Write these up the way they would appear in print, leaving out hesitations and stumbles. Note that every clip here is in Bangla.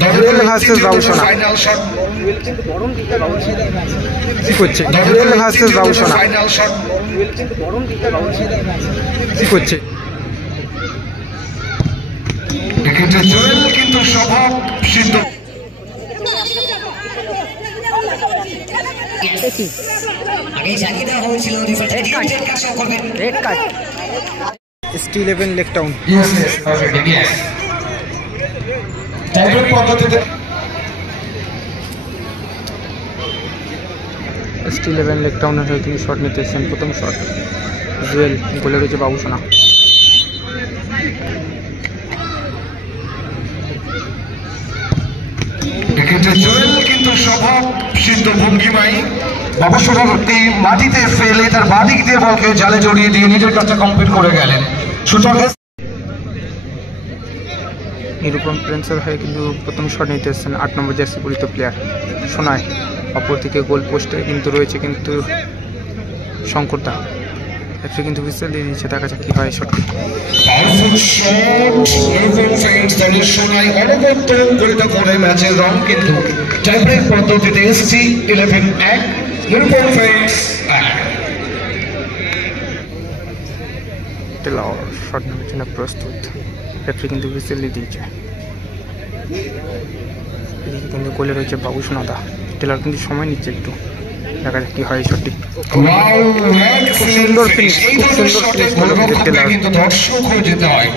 জুয়েল ভার্সেস বাবুসোনা কি করছে? জুয়েল ভার্সেস বাবুসোনা কি করছে? জুয়েল কিন্তু স্বভাব সিদ্ধ। স্টিল 11 লেক টাউন স্টিল 11 লেক টাউনের হয়ে তিনি শট নিতে এসেছেন। প্রথম শট জুয়েল, গোলে রয়েছে বাবুসোনা। জুয়েল কিন্তু স্বভাব সিদ্ধ ভঙ্গিমাই বাবুসোনার মাটিতে ফেলে তার বাদিক দিয়ে বলকে জালে জড়িয়ে দিয়ে নিজের কাছে কমপ্লিট করে গেলেন। নিরুপম প্রিন্সের হয়ে কিন্তু প্রথম শট নিতে এসেছেন 8 নম্বর জার্সি পরিহিত প্লেয়ার সোনায়। অপর দিকে গোল পোস্টে কিন্তু রয়েছে কিন্তু শঙ্করদা। এফসি কিন্তু হুইসেল দিয়ে দিয়েছে, দেখা যাক কি হয় শটটি। ম্যাচের রং কিন্তু টাইব্রেক পদ্ধতিতে এসসি 11-1 নিরুপম ফ্রেন্ডস 1। শট নেওয়ার জন্য প্রস্তুত। রেফারি কিন্তু হুইসেল দিয়ে দিয়েছে। এদিকে কিন্তু গোলে রয়েছে বাবুসোনা দা। টেলার কিন্তু সময় নিচ্ছে একটু, দেখা যাক কি হয় শটটি। খুব সুন্দর ফিনিশ, খুব সুন্দর ফিনিশ হলো টেলার। কিন্তু দর্শক হয়ে যেতে হয়।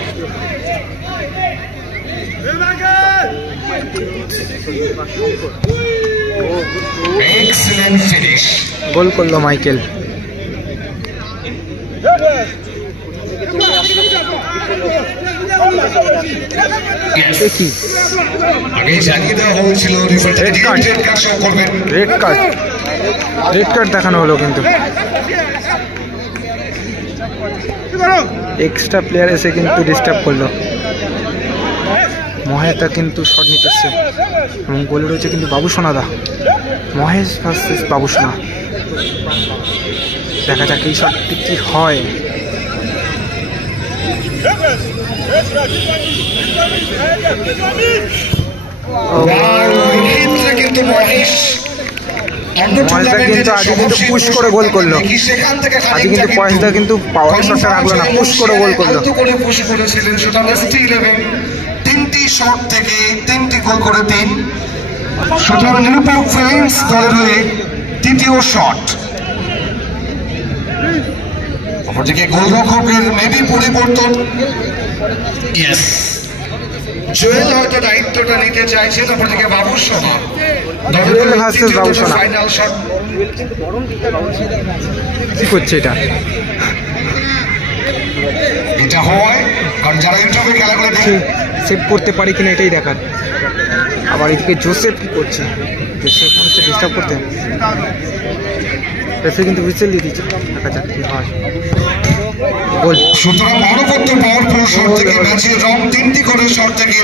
এক্সেলেন্ট ফিনিশ, গোল করলো মাইকেল। দেখি আগে জানিয়ে দেওয়া হয়েছিল রেড কার্ড দেখানো হলো, কিন্তু এক্সট্রা প্লেয়ার এসে কিন্তু ডিস্টার্ব করলো। মহেশদা কিন্তু শট নিতেছে এবং গোলে রয়েছে কিন্তু বাবুসোনা দা। মহেশ ভার্সেস বাবুসোনা, দেখা যাক এই শটটি কি হয়। কিন্তু মহেশদা কিন্তু আগে কিন্তু পুশ করে গোল করলো। আজকে কিন্তু মহেশদা কিন্তু পাওয়ার শটটা রাখলো না, পুশ করে গোল করলো। পুশ করেছিলেন, সুতরাং স্টিল 11 3টি শট থেকে 3টি গোল করে 3। সুতরাং নিরুপম ফ্রেন্ডস দলের হয়ে তৃতীয় শট। অপরদিকে গোলরক্ষকের মেবি পরিবর্তন। ইয়েস, জুয়েল হয়তো দায়িত্বটা নিতে চাইছেন। অপরদিকে বাবুসোনা, জুয়েল ভার্সেস বাবুসোনা ফাইনাল শট কি করছে? এটা হয় কারণ যারা ইউটিউবে খেলাগুলো দেখে সেভ করতে পারি কিনা এটাই দেখার। আবার এদিকে জোসেফ কি করছে? জোসেফ হচ্ছে ডিস্টার্ব করতে। রেফারি কিন্তু হুইসেল দিয়ে দিচ্ছে, দেখা যাক কি হয়। গোল। সুতরাং অনবদ্য পাওয়ারফুল শট থেকে ম্যাচের রং 3টি করে শট থেকে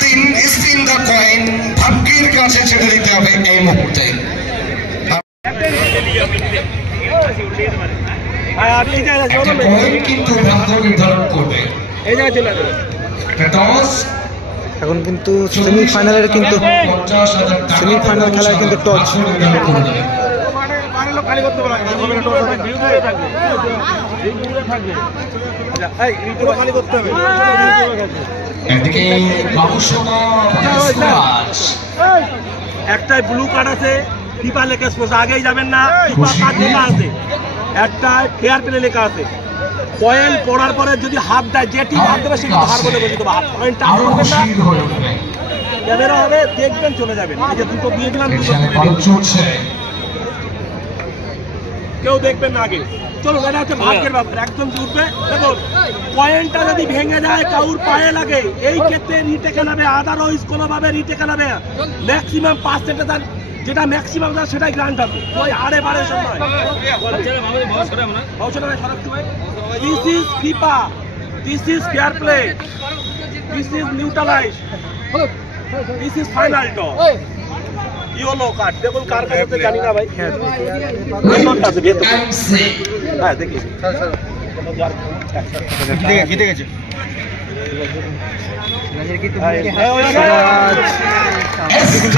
3 স্পিন দ্য কয়েন ভাগ্যের কাছে ছেড়ে দিতে হবে এই মুহূর্তে। কিন্তু ভাগ্য নির্ধারণ করবে। এখন কিন্তু সেমিফাইনালের কিন্তু সেমিফাইনাল খেলায় কিন্তু টস। একটাই ব্লু কার্ড আছে, ফিফা লেখা স্পোর্টস, আগেই যাবেন না। ফিফা কার্ড লেখা আছে, একটা ফেয়ার প্লে লেখা আছে। পয়েন্ট পড়ার পরে যদি হাফ দেয়, যে টিম হাফ দেবে সেটা হার বলে বলতে দেবো। পয়েন্ট টাচ করবেন না, ক্যামেরা হবে, দেখবেন, চলে যাবেন। এই যে দুটো দিয়ে দিলাম, কেউ দেখবেন না আগে। চলো, এটা হচ্ছে ভাগ্যের ব্যাপার, একদম উঠবে। দেখুন, পয়েন্টটা যদি ভেঙে যায়, কাউর পায়ে লাগে, এই ক্ষেত্রে রিটেকে নেবে, আদারওয়াইজ কোনোভাবে রিটেকে নেবে। ম্যাক্সিমাম 5% যেটা ম্যাক্সিমাম সেটাই গ্রান্ট হবে। ওই আরে বারে সময় this is FIFA, this is fair play, this is neutralise, this is final toss. Yellow card দেখুন, কার কাছে জানি না ভাই। হ্যাঁ দেখি জিতে গেছে। ST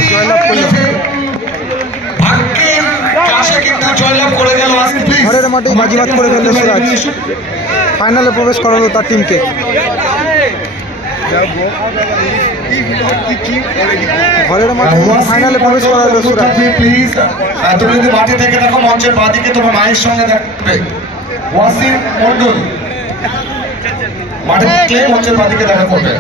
ভাগ্যের কাছে কিন্তু জয়লাভ করে গেল আজকে প্লিজ ঘরের মাঠে বাজিমাত করে ফেলল সিরাজ, ফাইনালে প্রবেশ করালো তার টিমকে। ঘরের মাঠে ফাইনালে প্রবেশ করালো সিরাজ। প্লিজ তুমি যদি মাঠে থেকে দেখো মঞ্চের বাদিকে তোমার মায়ের সঙ্গে দেখবে ওয়াসিম মন্ডল মাঠে থেকে মঞ্চের বাদিকে দেখা করবে।